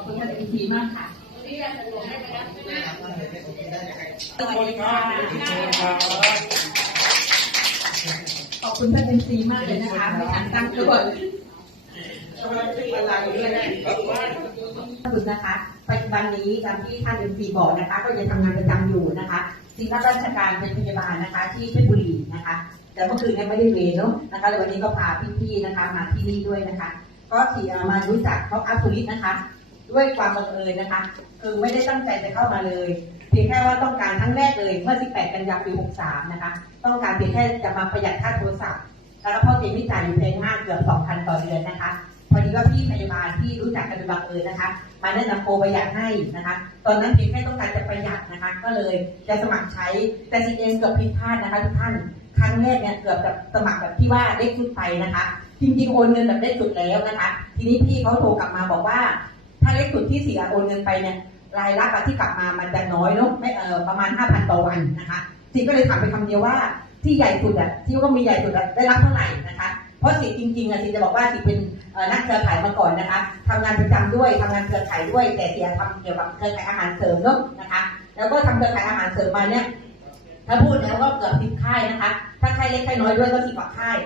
อบคุณท่านเอ็มพีมากค่ะสวัสดีค่ะขอบคุณท่านเอ็มซีมากเลยนะคะไม่ทันตั้งตัวขอบคุณนะคะปัจจุบันนี้ตามที่ท่านเอ็มซีบอกนะคะ ก็ยังทำงานประจำอยู่นะคะที่รับราชการเป็นพยาบาลนะคะ ที่เพชรบุรีนะคะ แต่เมื่อคืนเนี่ยไม่ได้เวรเนาะนะคะแต่วันนี้ก็พาพี่ๆนะคะ มาที่นี่ด้วยนะคะ ก็ที่เอามารู้จักเขาอัพสุริตนะคะ ด้วยความบังเอิญนะคะ คือไม่ได้ตั้งใจจะเข้ามาเลย เพียงแค่ว่าต้องการครั้งแรกเลยเมื่อ 18 กันยายนปี 63 นะคะ ต้องการเพียงแค่จะมาประหยัดค่าโทรศัพท์แล้วก็พ่อเจมี่จ่ายอยู่แพงมากเกือบ 2,000 ต่อเดือนนะคะ พอดีว่าพี่พยาบาลที่รู้จักกันบังเอิญนะคะ มาแนะนำโปรประหยัดให้นะคะ ตอนนั้นเพียงแค่ต้องการจะประหยัดนะคะ ก็เลยจะสมัครใช้ แต่สิเองเกือบผิดพลาดนะคะทุกท่านครั้งแรกเนี่ยเกือบจะสมัครแบบที่ว่าเลขชุดไปนะคะ จริงๆโอนเงินแบบเลขชุดแล้วนะคะ ทีนี้พี่เขาโทรกลับมาบอกว่า ถ้าเลขชุดที่เสียโอนเงินไปเนี่ยรายรับที่กลับมามันจะน้อยเนาะไม่เออประมาณ 5,000 ต่อวันนะคะทีก็เลยถามไปคำเดียวว่าที่ใหญ่สุดอะที่ก็มีใหญ่สุดได้รับเท่าไหร่นะคะ เพราะสิจริงๆอะสิจะบอกว่าสิเป็นนักเครือข่ายมาก่อนนะคะทำงานประจำด้วยทำงานเครือข่ายด้วย แต่เสียทำเกี่ยวกับเครือข่ายอาหารเสริมเนาะนะคะ แล้วก็ทำเครือข่ายอาหารเสริมมาเนี่ยถ้าพูดแล้วก็เกือบสิบค่ายนะคะ ถ้าค่ายเล็กค่ายน้อยด้วยก็สิบกว่าค่าย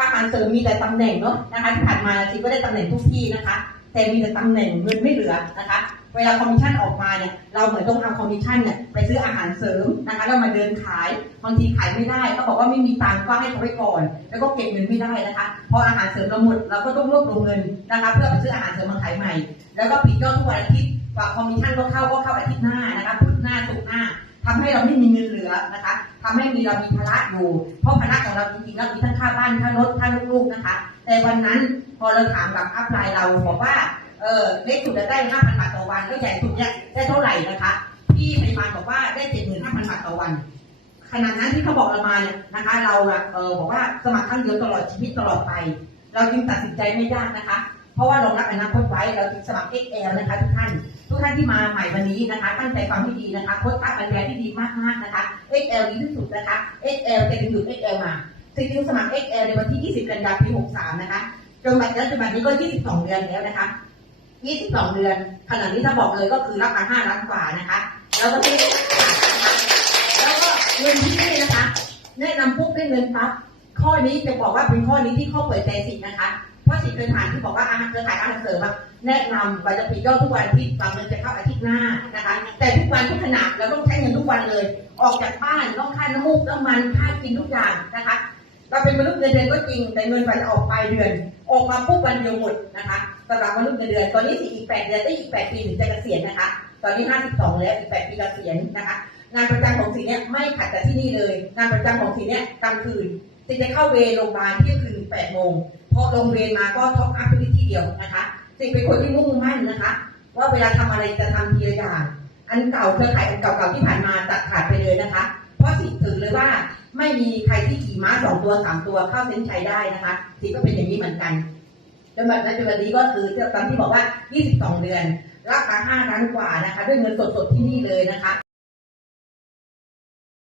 อาหารเสริมมีแต่ตำแหน่งเนาะนะคะที่ผ่านมาสิก็ได้ตำแหน่งทุกที่นะคะ แต่มีแต่ตำแหน่งเงินไม่เหลือนะคะ เวลาคอมมิชชั่นออกมาเนี่ยเราเหมือนต้องเอาคอมมิชชั่นเนี่ยไปซื้ออาหารเสริมนะคะแล้วมาเดินขายบางทีขายไม่ได้ก็บอกว่าไม่มีตังค์ก็ให้เขาไว้ก่อน แล้วก็เก็บเงินไม่ได้นะคะพออาหารเสริมเราหมดเราก็ต้องรวบรวมเงินนะคะ เพื่อไปซื้ออาหารเสริมมาขายใหม่ แล้วก็ปิดยอดทุกวันอาทิตย์กว่าคอมมิชชั่นก็เข้าก็เข้าอาทิตย์หน้า ให้เราไม่มีเงินเหลือนะคะทำให้มีเรามีภาระอยู่ เพราะภาระของเราจริงๆแล้วมีทั้งค่าบ้านค่ารถค่าลูกๆนะคะ แต่วันนั้นพอเราถามกับอัพไลน์เราบอกว่าเออเลขสุดจะได้ห้าพันบาทต่อวันแล้วใหญ่สุดเนี่ยได้เท่าไหร่นะคะพี่พยาบาลบอกว่าได้เจ็ดหมื่นห้าพันบาทต่อวันขณะนั้นที่เขาบอกเรามาเนี่ยนะคะ เราเออบอกว่าสมัครครั้งเดียวตลอดชีวิตตลอดไป เราจึงตัดสินใจไม่ยากนะคะ เพราะว่าเรารับอนาคตไว้เราสมัคร XL นะคะทุกท่าน ทุกท่านที่มาใหม่วันนี้นะคะ ตั้งใจฟังให้ดีนะคะโค้ดทักบรรยายที่ดีมากๆนะคะ XL ดีที่สุดนะคะ XL จะดึงดูด XL มาจึงสมัคร XL ในวันที่ 20 กันยายนปี 63 นะคะจนบัดปัจจุบันนี้ก็ 22 เดือนแล้วนะคะ 22 เดือนขณะนี้ถ้าบอกเลยก็คือรับมา 5 ล้านกว่านะคะ แล้วก็ที่แล้วก็เงินที่นี่นะคะ แนะนำปุ๊บได้เงินปั๊บข้อนี้จะบอกว่าเป็นข้อนี้ที่ข้อเปิดใจสิทธิ์นะคะ เคยผ่านที่บอกว่าอาหารเครือข่ายอาหารเสริมอะแนะนำว่าจะปิดยอดทุกวันอาทิตย์บางเดือนจะเข้าอาทิตย์หน้านะคะ แต่ทุกวันทุกขณะเราต้องใช้เงินทุกวันเลย ออกจากบ้านต้องค่าน้ำมูกน้ำมันค่ากินทุกอย่างนะคะ เราเป็นมนุษย์เงินเดือนก็จริง แต่เงินมันออกปลายเดือน ออกมาปุ๊บวันเดียวหมดนะคะสำหรับมนุษย์เงินเดือนตอนนี้สิอีก8เดือนได้อีก8ปีถึงจะเกษียณนะคะ ตอนนี้52แล้วอีก8ปีเกษียณนะคะงานประจำของสีเนี่ยไม่ขัดกับที่นี่เลย งานประจำของสีเนี่ยกลางคืนสีจะเข้าเวรโรงพยาบาลเที่ยงคืน8โมง พอลงเวรมาก็ท็อปอัพที่ที่เดียวนะคะสีเป็นคนที่มุ่งมั่นนะคะ ว่าเวลาทำอะไรจะทำทีละอย่างอันเก่าเครือข่ายอันเก่าๆที่ผ่านมาตัดขาดไปเลยนะคะ เพราะสิถือเลยว่าไม่มีใครที่ขี่ม้าสองตัวสามตัวเข้าเส้นชัยได้นะคะสิก็เป็นอย่างนี้เหมือนกันจนแบบนั้นจนวันนี้ก็คือตอนที่บอกว่า 22 เดือน รับมา5ล้านกว่านะคะ ด้วยเงินสดๆที่นี่เลยนะคะ